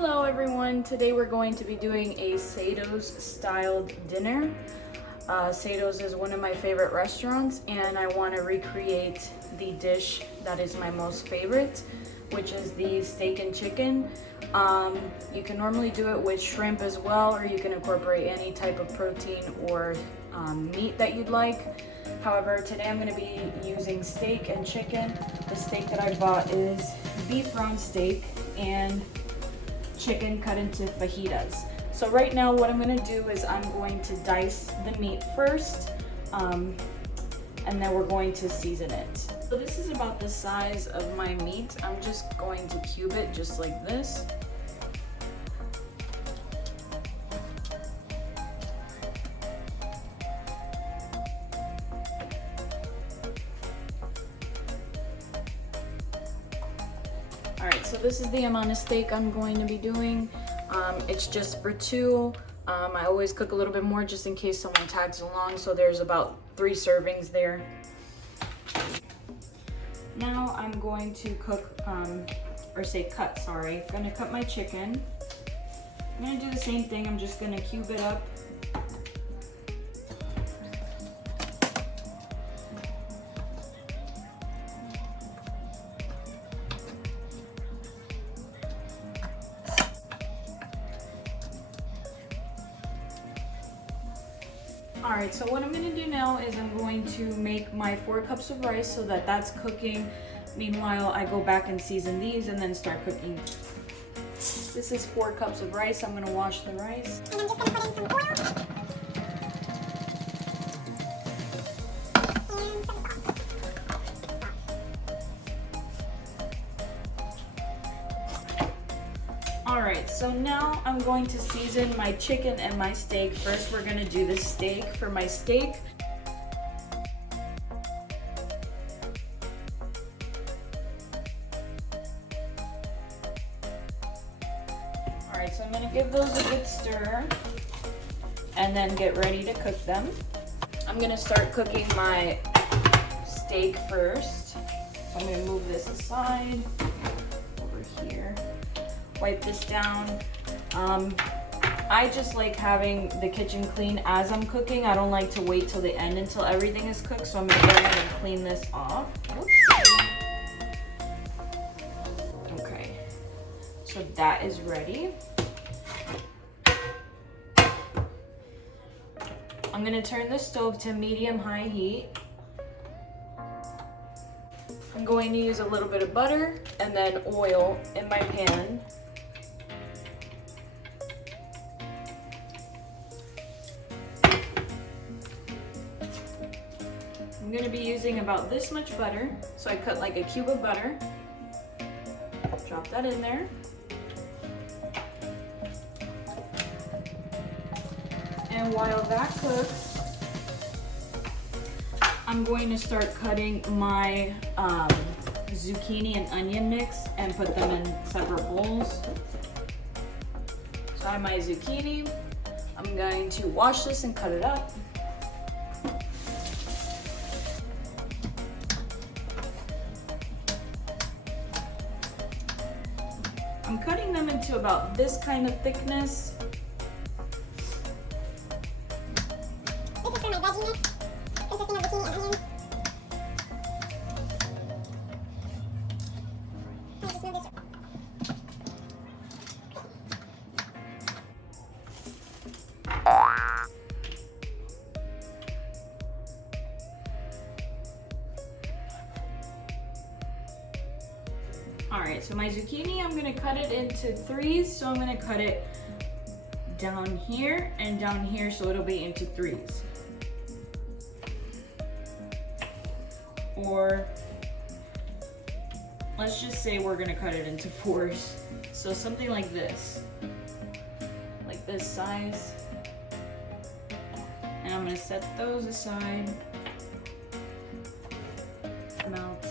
Hello everyone, today we're going to be doing a Sato's styled dinner. Sato's is one of my favorite restaurants and I want to recreate the dish that is my most favorite, which is the steak and chicken. You can normally do it with shrimp as well, or you can incorporate any type of protein or meat that you'd like. However, today I'm going to be using steak and chicken. The steak that I bought is beef round steak and chicken cut into fajitas. So right now what I'm going to do is I'm going to dice the meat first, and then we're going to season it. So this is about the size of my meat. I'm just going to cube it just like this. Alright, so this is the amount of steak I'm going to be doing. It's just for two. I always cook a little bit more just in case someone tags along, so there's about 3 servings there. Now I'm going to cut, I'm gonna cut my chicken. I'm gonna do the same thing, I'm just gonna cube it up. Alright, so what I'm going to do now is I'm going to make my 4 cups of rice so that that's cooking. Meanwhile, I go back and season these and then start cooking. This is 4 cups of rice. I'm going to wash the rice. And I'm just going to put in some oil. And some salt. Alright, so now I'm going to season my chicken and my steak. First, we're going to do the steak. For my steak, alright, so I'm going to give those a good stir and then get ready to cook them. I'm going to start cooking my steak first. So I'm going to move this aside over here. Wipe this down. I just like having the kitchen clean as I'm cooking. I don't like to wait till the end until everything is cooked, so I'm gonna go ahead and clean this off. Okay, so that is ready. I'm gonna turn the stove to medium-high heat. I'm going to use a little bit of butter and then oil in my pan. I'm going to be using about this much butter, so I cut like a cube of butter, drop that in there, and while that cooks, I'm going to start cutting my zucchini and onion mix and put them in separate bowls. So I have my zucchini. I'm going to wash this and cut it up. I'm cutting them into about this kind of thickness. This is for my veggie mix, consisting of zucchini and onions. Let me just move this. Alright, so my zucchini, I'm going to cut it into 3s. So I'm going to cut it down here and down here, so it'll be into 3s. Or let's just say we're going to cut it into 4s. So something like this size. And I'm going to set those aside. Amounts.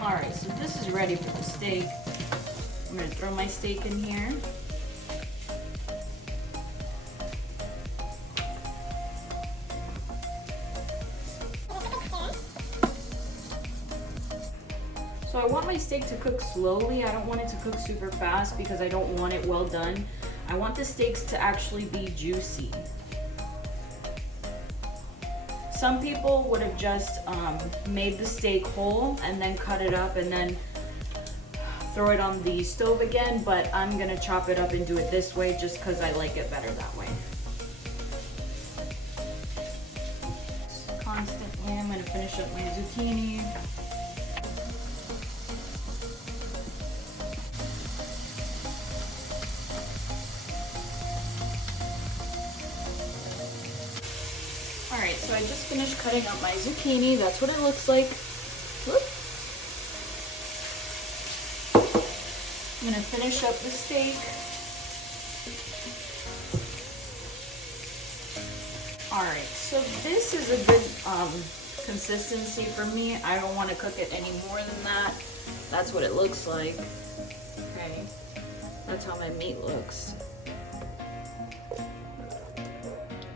Alright, so this is ready for the steak. I'm going to throw my steak in here. So I want my steak to cook slowly. I don't want it to cook super fast because I don't want it well done. I want the steaks to actually be juicy. Some people would have just made the steak whole and then cut it up and then throw it on the stove again, but I'm gonna chop it up and do it this way just because I like it better that way. Constantly, I'm gonna finish up my zucchini. Alright, so I just finished cutting up my zucchini. That's what it looks like. Whoop. I'm gonna finish up the steak. Alright, so this is a good consistency for me. I don't want to cook it any more than that. That's what it looks like. Okay, that's how my meat looks.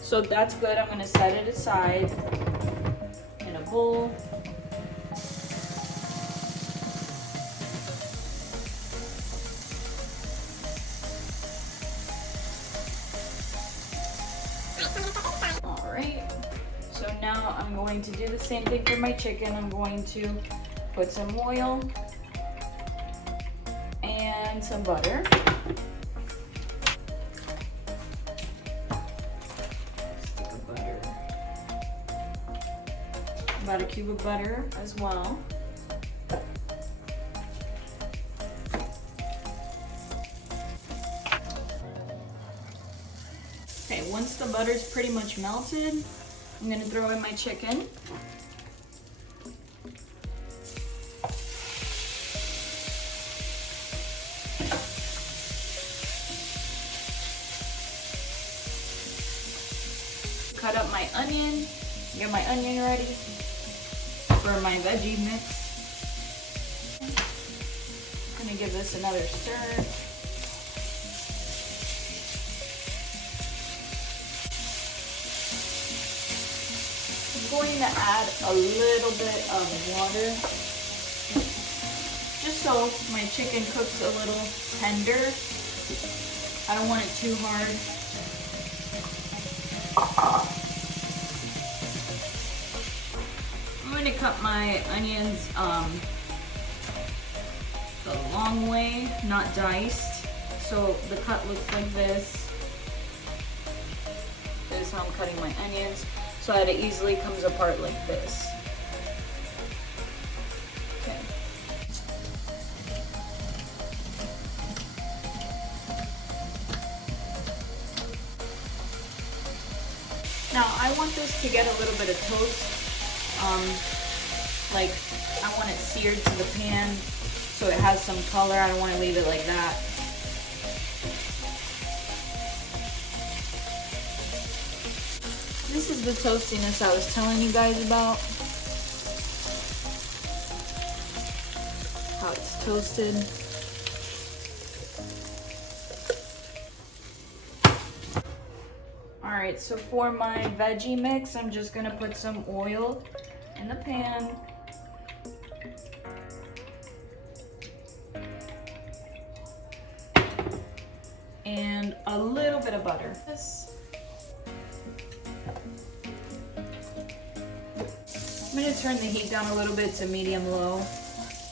So that's good. I'm gonna set it aside in a bowl. All right. So now I'm going to do the same thing for my chicken. I'm going to put some oil and some butter. About a cube of butter as well. Okay, once the butter's pretty much melted, I'm gonna throw in my chicken. Cut up my onion, get my onion ready for my veggie mix. I'm gonna give this another stir. I'm going to add a little bit of water just so my chicken cooks a little tender. I don't want it too hard. I'm going to cut my onions the long way, not diced. So the cut looks like this. This is how I'm cutting my onions, so that it easily comes apart like this. Okay. Now I want this to get a little bit of toast. Like I want it seared to the pan so it has some color. I don't want to leave it like that. This is the toastiness I was telling you guys about. How it's toasted. Alright, so for my veggie mix, I'm just gonna put some oil in the pan. And a little bit of butter. I'm gonna turn the heat down a little bit to medium-low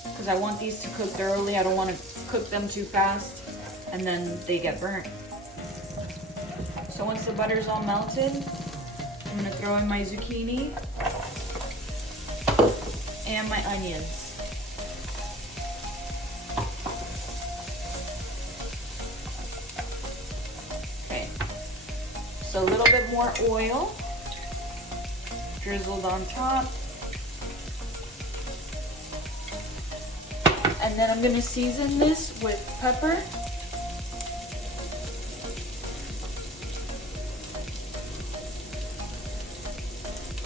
because I want these to cook thoroughly. I don't want to cook them too fast and then they get burnt. So once the butter's all melted, I'm gonna throw in my zucchini and my onions. Okay, so a little bit more oil drizzled on top. And then I'm gonna season this with pepper.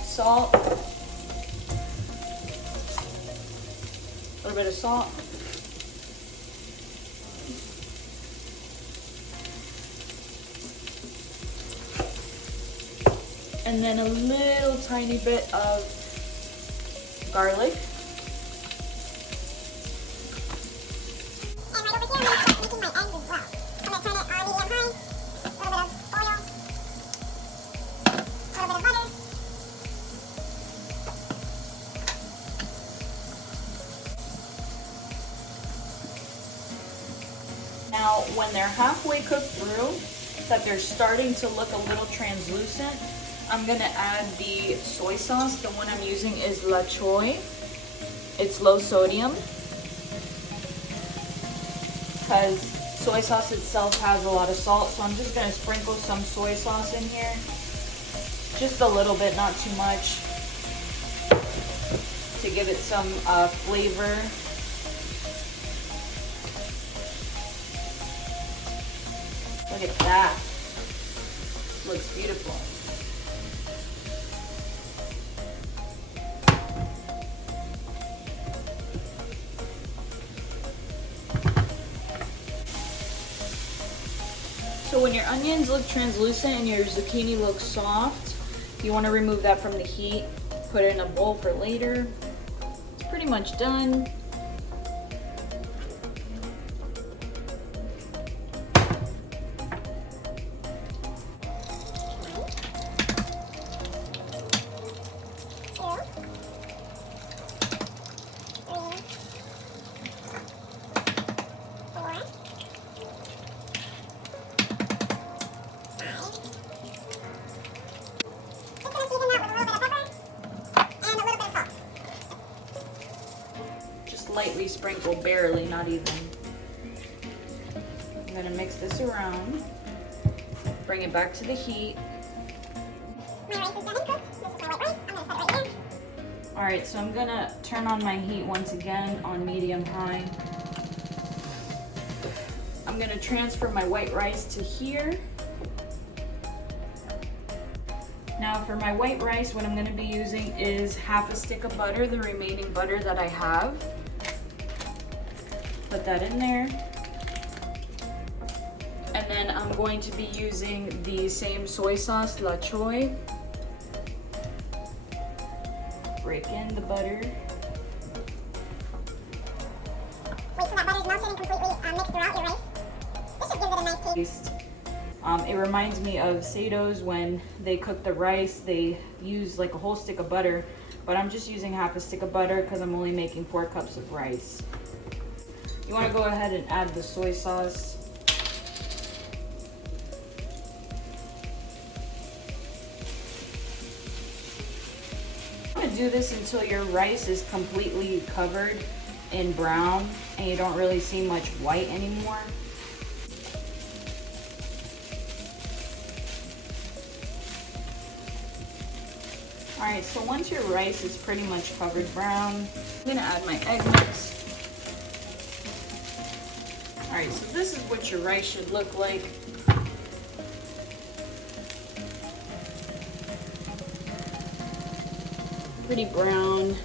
Salt. A little bit of salt. And then a little tiny bit of garlic. when they're halfway cooked through, that they're starting to look a little translucent, I'm gonna add the soy sauce. The one I'm using is La Choy. It's low sodium, because soy sauce itself has a lot of salt, so I'm just gonna sprinkle some soy sauce in here. Just a little bit, not too much, to give it some flavor. Look at that. Looks beautiful. So when your onions look translucent and your zucchini looks soft, you want to remove that from the heat. Put it in a bowl for later. It's pretty much done. Lightly sprinkle, barely, not even. I'm gonna mix this around, bring it back to the heat. My rice is done and cooked. This is my white rice. I'm gonna set it right here. All right, so I'm gonna turn on my heat once again on medium-high. I'm gonna transfer my white rice to here. Now for my white rice, what I'm gonna be using is half a stick of butter, the remaining butter that I have. Put that in there. And then I'm going to be using the same soy sauce, La Choy. Break in the butter. Wait till that butter's melted and completely mixed throughout your rice. This should give it a nice taste. It reminds me of Sato's. When they cook the rice, they use like a whole stick of butter, but I'm just using half a stick of butter because I'm only making 4 cups of rice. You want to go ahead and add the soy sauce. I'm going to do this until your rice is completely covered in brown and you don't really see much white anymore. Alright, so once your rice is pretty much covered brown, I'm going to add my egg mix. Alright, so this is what your rice should look like. Pretty brown.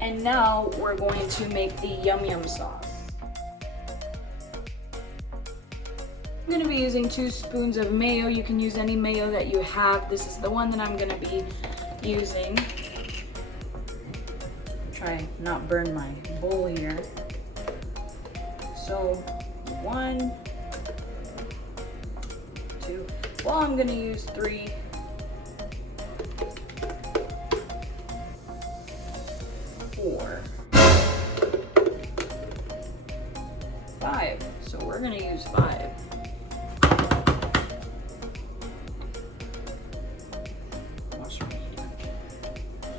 And now we're going to make the yum yum sauce. I'm going to be using 2 spoons of mayo. You can use any mayo that you have. This is the one that I'm going to be using. Try not burn my bowl here. So 1, 2. Well, I'm gonna use 3. 4. 5. So we're gonna use 5.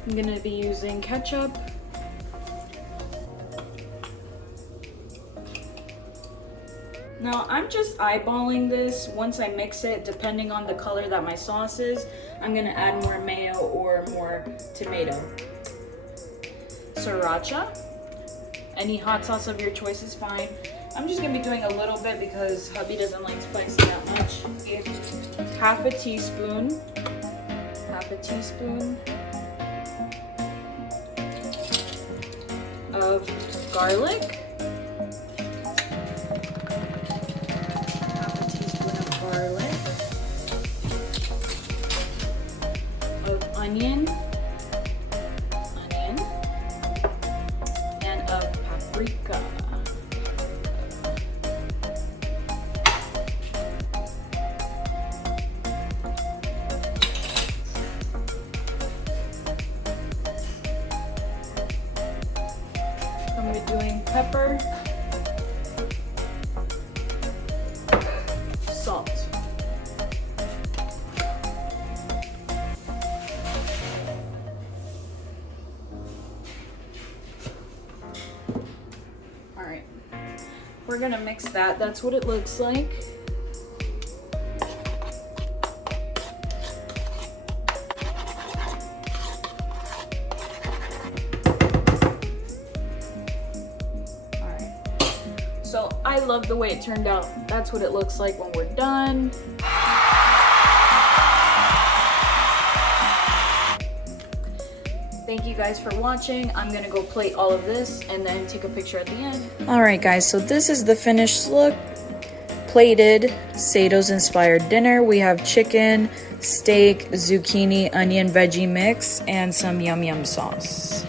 I'm gonna be using ketchup. Now I'm just eyeballing this. Once I mix it, depending on the color that my sauce is, I'm gonna add more mayo or more tomato. Sriracha, any hot sauce of your choice is fine. I'm just gonna be doing a little bit because hubby doesn't like spicy that much. Half a teaspoon of garlic. Of onion, and of paprika. I'm going to doing pepper, salt. All right, we're gonna mix that. That's what it looks like. So I love the way it turned out. That's what it looks like when we're done. Thank you guys for watching. I'm gonna go plate all of this and then take a picture at the end. All right guys, so this is the finished look. Plated Sato's inspired dinner. We have chicken, steak, zucchini, onion, veggie mix, and some yum yum sauce.